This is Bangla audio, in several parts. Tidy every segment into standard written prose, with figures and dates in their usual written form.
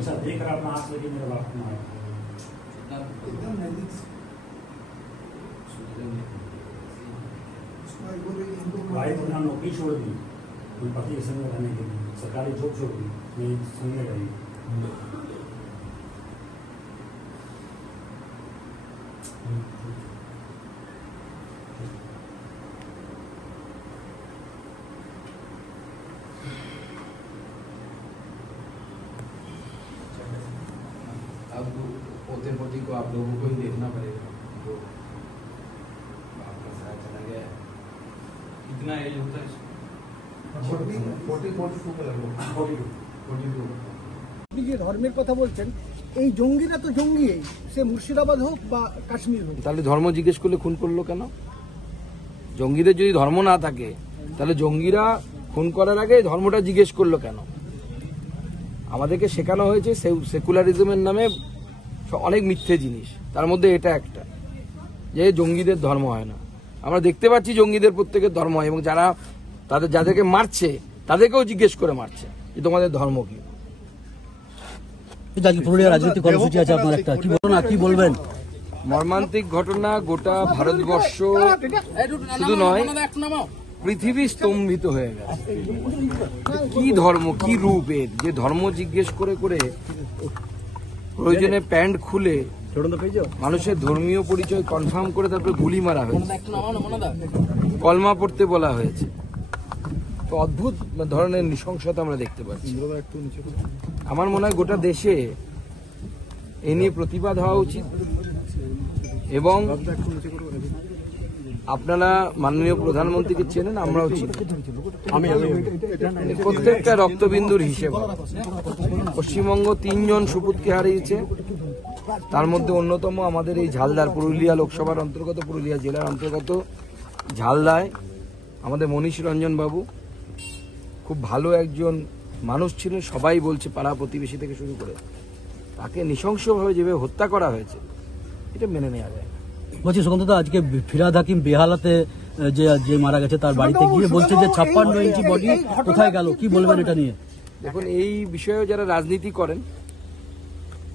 अच्छा देख रहा अपना हाथ लेके मेरे बाप को मारा एकदम नजदीक भाई को अपना नौकरी छोड़ दी अपने पति के संग रहने के लिए, सरकारी जॉब छोड़ दी, मेरी संग रही। अब पोते पोती को आप लोगों को ही देखना पड़ेगा, तो आपका सारा चला गया है। कितना एज होता है? 42 আপনি যে ধর্মের কথা বলছেন, এই জঙ্গিরা তো জঙ্গি, সে মুর্শিদাবাদ হোক বা কাশ্মীর হোক। তাহলে ধর্ম জিজ্ঞেস করলে খুন করলো কেন? জঙ্গিদের যদি ধর্ম না থাকে তাহলে জঙ্গিরা খুন করার আগে ধর্মটা জিজ্ঞেস করলো কেন? আমাদেরকে শেখানো হয়েছে সেকুলারিজমের নামে অনেক মিথ্যে জিনিস, তার মধ্যে এটা একটা যে জঙ্গিদের ধর্ম হয় না। আমরা দেখতে পাচ্ছি জঙ্গিদের প্রত্যেকের ধর্ম হয়, এবং যারা যাদেরকে মারছে তাদেরকেও জিজ্ঞেস করে মারছে যে তোমাদের ধর্ম কি। রাজনৈতিক কর্মসূচি আছে আপনার একটা, কি বলবেন না কি বলবেন? মর্মান্তিক ঘটনা, গোটা ভারতবর্ষ শুধু নয় পৃথিবী স্তম্ভিত হয়ে গেছে। কি ধর্ম, কি রূপ এর, যে ধর্ম জিজ্ঞেস করে করে প্রয়োজনে প্যান্ট খুলে মানুষের ধর্মীয় পরিচয় কনফার্ম করে তারপরে গুলি মারা হয়েছে, কলমা পড়তে বলা হয়েছে। তো অদ্ভুত ধরনের নৃশংসতা আমরা দেখতে পাচ্ছি। আমার মনে হয় গোটা দেশে এ নিয়ে প্রতিবাদ হওয়া উচিত, এবং আপনারা মাননীয় প্রধানমন্ত্রীকে চেনেন, আমরাও চিনি। প্রত্যেকটা রক্তবিন্দুর হিসেব। পশ্চিমবঙ্গ 3 জন সুপুতকে হারিয়েছে, তার মধ্যে অন্যতম আমাদের এই ঝালদার, পুরুলিয়া লোকসভার অন্তর্গত, পুরুলিয়া জেলার অন্তর্গত ঝালদায় আমাদের মনীষ রঞ্জন বাবু খুব ভালো একজন মানুষ ছিলেন, সবাই বলছে পাড়া প্রতিবেশী থেকে শুরু করে। তাকে নৃশংসভাবে যেভাবে হত্যা করা হয়েছে এটা মেনে নেওয়া যায় না। বলছি সুকান্তদা, আজকে ফিরহাদ হাকিম বেহালাতে যে মারা গেছে তার বাড়িতে গিয়ে বলছে যে 56 ইঞ্চি বডি কোথায় গেল, কি বলবেন এটা নিয়ে? দেখুন, এই বিষয়ে যারা রাজনীতি করেন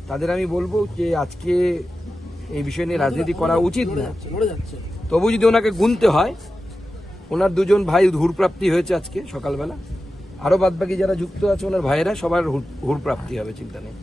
তাদের আমি বলবো যে আজকে এই বিষয় নিয়ে রাজনীতি করা উচিত না। তবু যদি ওনাকে গুনতে হয়, ওনার 2 জন ভাই হুরপ্রাপ্তি হয়েছে আজকে সকালবেলা, আরো বাদবাকি যারা যুক্ত আছে ওনার ভাইয়েরা সবার হুরপ্রাপ্তি হবে, চিন্তা নেই।